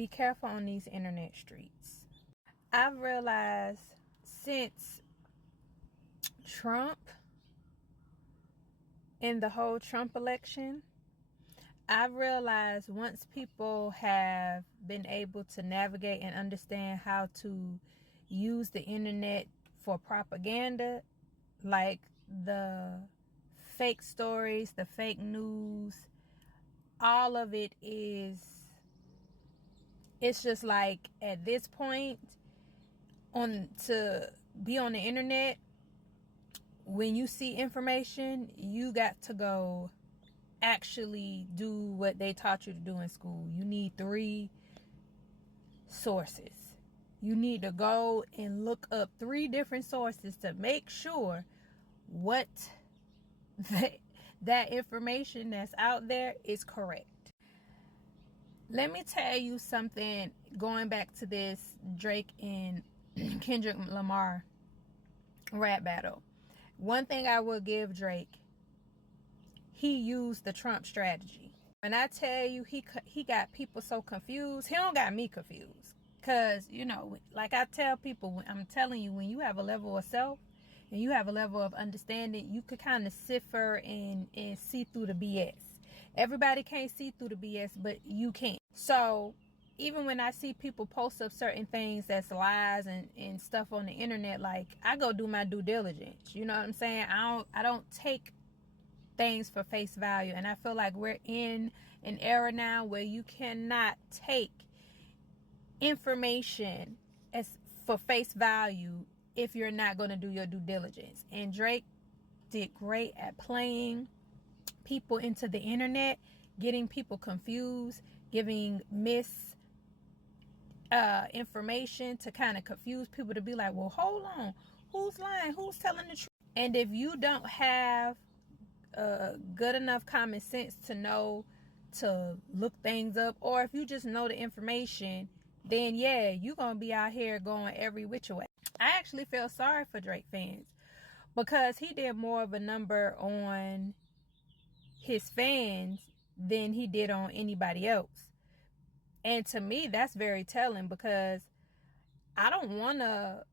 be careful on these internet streets. I've realized since Trump and the whole Trump election, I've realized once people have been able to navigate and understand how to use the internet for propaganda, like the fake stories, the fake news, all of it is, it's just like at this point, to be on the internet, when you see information, you got to go actually do what they taught you to do in school. You need 3 sources. You need to go and look up 3 different sources to make sure what that information that's out there is correct. Let me tell you something, going back to this Drake and Kendrick Lamar rap battle. One thing I will give Drake, he used the Trump strategy. When I tell you he got people so confused, he don't got me confused. Because, you know, like I tell people, I'm telling you, when you have a level of self and you have a level of understanding, you could kind of cipher and see through the BS. Everybody can't see through the BS, but you can. So even when I see people post up certain things that's lies and stuff on the internet, like, I go do my due diligence. You know what I'm saying? I don't take things for face value. And I feel like we're in an era now where you cannot take information as for face value if you're not going to do your due diligence. And Drake did great at playing people into the internet, getting people confused, giving information to kind of confuse people, to be like, well, hold on, who's lying, who's telling the truth? And if you don't have good enough common sense to know to look things up, or if you just know the information, then yeah, you're gonna be out here going every which way. I actually feel sorry for Drake fans, because he did more of a number on his fans than he did on anybody else. And to me, that's very telling, because I don't want to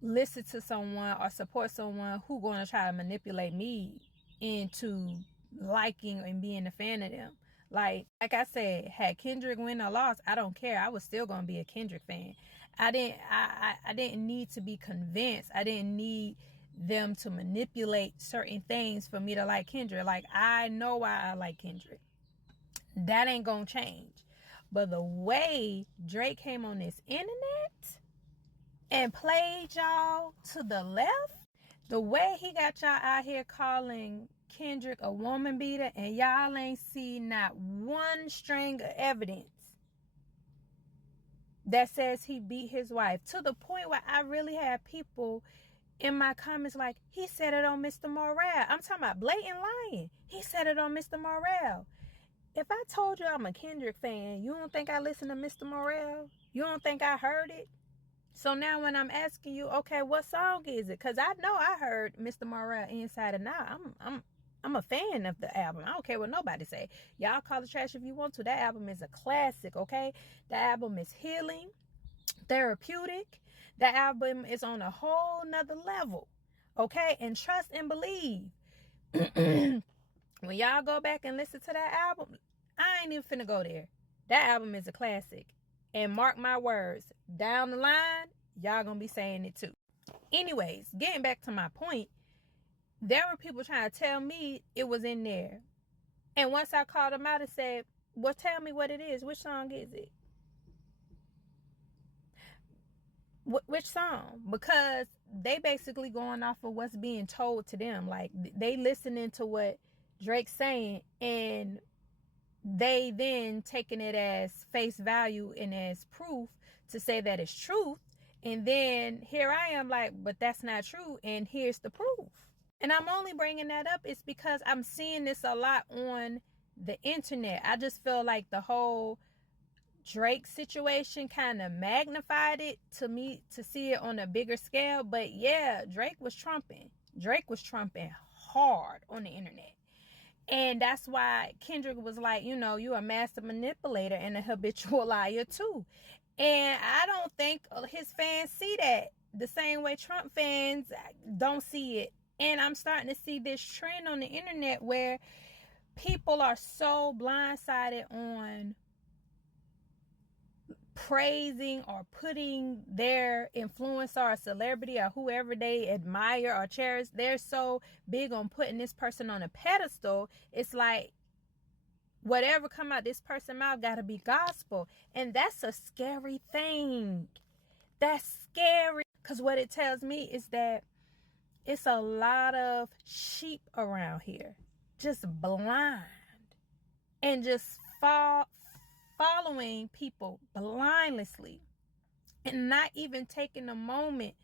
listen to someone or support someone who going to try to manipulate me into liking and being a fan of them. Like I said, had Kendrick win or lost, I don't care. I was still gonna be a Kendrick fan. I didn't need to be convinced. I didn't need them to manipulate certain things for me to like Kendrick. Like, I know why I like Kendrick. That ain't gonna change. But the way Drake came on this internet and played y'all to the left, the way he got y'all out here calling Kendrick a woman beater, and y'all ain't see not one string of evidence that says he beat his wife, to the point where I really had people in my comments like, he said it on Mr. Morale. I'm talking about blatant lying. He said it on Mr. Morale. If I told you I'm a Kendrick fan, you don't think I listened to Mr. Morale? You don't think I heard it? So now when I'm asking you, okay, what song is it? Because I know I heard Mr. Morale inside and out. I'm a fan of the album. I don't care what nobody say. Y'all call it trash if you want to. That album is a classic, okay? The album is healing, therapeutic. The album is on a whole nother level, okay? And trust and believe. When y'all go back and listen to that album, I ain't even finna go there. That album is a classic. And mark my words, down the line, y'all gonna be saying it too. Anyways, getting back to my point, there were people trying to tell me it was in there. And once I called them out and said, well, tell me what it is. Which song is it? Which song? Because they basically going off of what's being told to them. Like, they listening to what Drake's saying, and they then taking it as face value and as proof to say that it's truth. And then here I am like, but that's not true. And here's the proof. And I'm only bringing that up is because I'm seeing this a lot on the internet. I just feel like the whole Drake situation kind of magnified it to me to see it on a bigger scale. But yeah, Drake was trumping. Drake was trumping hard on the internet. And that's why Kendrick was like, you're a master manipulator and a habitual liar too. And I don't think his fans see that the same way Trump fans don't see it. And I'm starting to see this trend on the internet where people are so blindsided on praising or putting their influencer or celebrity or whoever they admire or cherish. They're so big on putting this person on a pedestal. It's like whatever come out this person's mouth gotta be gospel. And that's a scary thing. That's scary. Because what it tells me is that it's a lot of sheep around here. Just blind. And just following people blindlessly. And not even taking a moment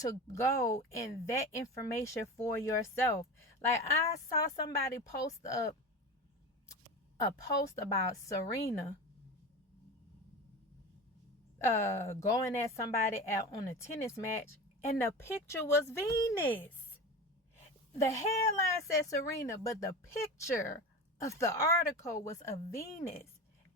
to go and vet information for yourself. Like I saw somebody post up a post about Serena going at somebody out on a tennis match, and the picture was Venus. The headline said Serena, but the picture of the article was of Venus.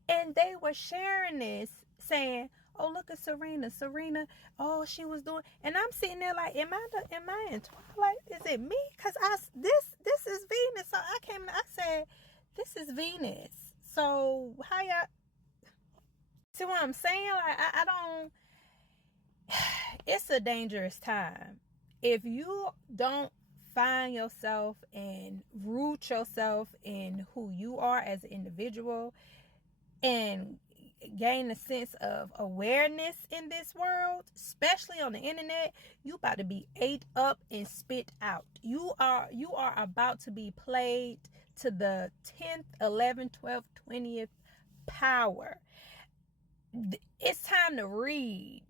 And they were sharing this, saying, oh, look at Serena, oh, she was doing, and I'm sitting there like, am I in Twilight? Is it me? Because this is Venus. So I said, this is Venus. So how y'all see what I'm saying? Like I don't. It's a dangerous time if you don't find yourself and root yourself in who you are as an individual and gain a sense of awareness in this world, especially on the internet. You about to be ate up and spit out. You are about to be played to the 10th, 11th, 12th, 20th power. It's time to read.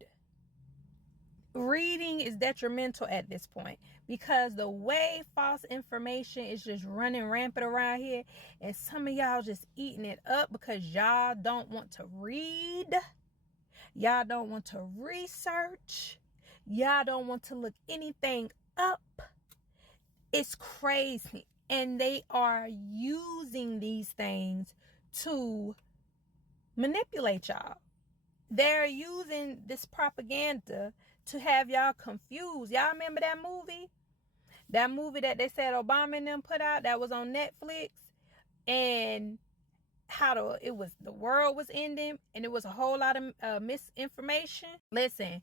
Reading is detrimental at this point because the way false information is just running rampant around here, and some of y'all just eating it up because y'all don't want to read, y'all don't want to research, y'all don't want to look anything up. It's crazy. And they are using these things to manipulate y'all. They're using this propaganda to have y'all confused. Y'all remember that movie? That movie that they said Obama and them put out that was on Netflix, and how the world was ending, and it was a whole lot of misinformation. Listen,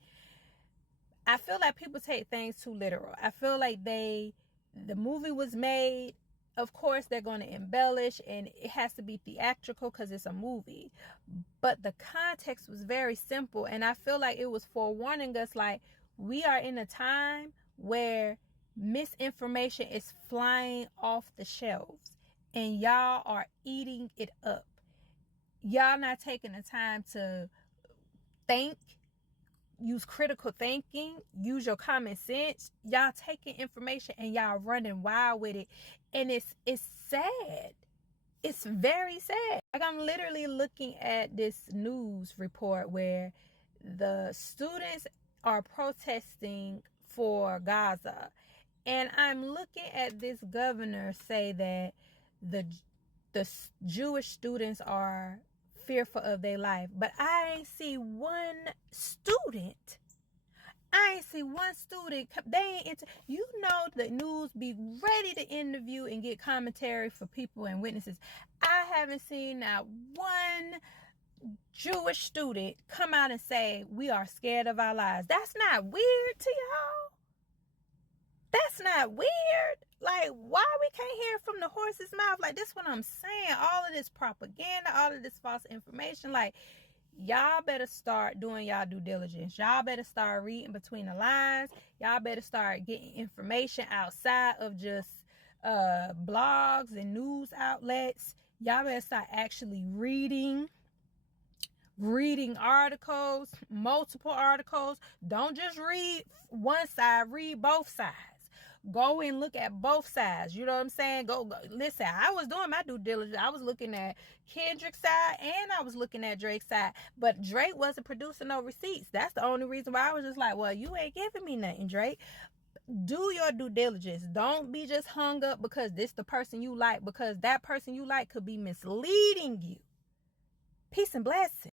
I feel like people take things too literal. I feel like the movie was made. Of course, they're going to embellish, and it has to be theatrical because it's a movie. But the context was very simple, and I feel like it was forewarning us, like, we are in a time where misinformation is flying off the shelves, and y'all are eating it up. Y'all not taking the time to think, use critical thinking, use your common sense. Y'all taking information and y'all running wild with it. And it's sad. It's very sad. Like, I'm literally looking at this news report where the students are protesting for Gaza. And I'm looking at this governor say that the Jewish students are fearful of their life. But I ain't see one student. They ain't the news be ready to interview and get commentary for people and witnesses. I haven't seen not one Jewish student come out and say we are scared of our lives. That's not weird to y'all? That's not weird? Like, why we can't hear from the horse's mouth? Like, this is what I'm saying. All of this propaganda, all of this false information, like, y'all better start doing y'all due diligence. Y'all better start reading between the lines. Y'all better start getting information outside of just blogs and news outlets. Y'all better start actually reading articles, multiple articles. Don't just read one side, read both sides. Go and look at both sides. You know what I'm saying? Go. Listen, I was doing my due diligence. I was looking at Kendrick's side and I was looking at Drake's side. But Drake wasn't producing no receipts. That's the only reason why I was just like, well, you ain't giving me nothing, Drake. do your due diligence. Don't be just hung up because this the person you like, because that person you like could be misleading you. Peace and blessings.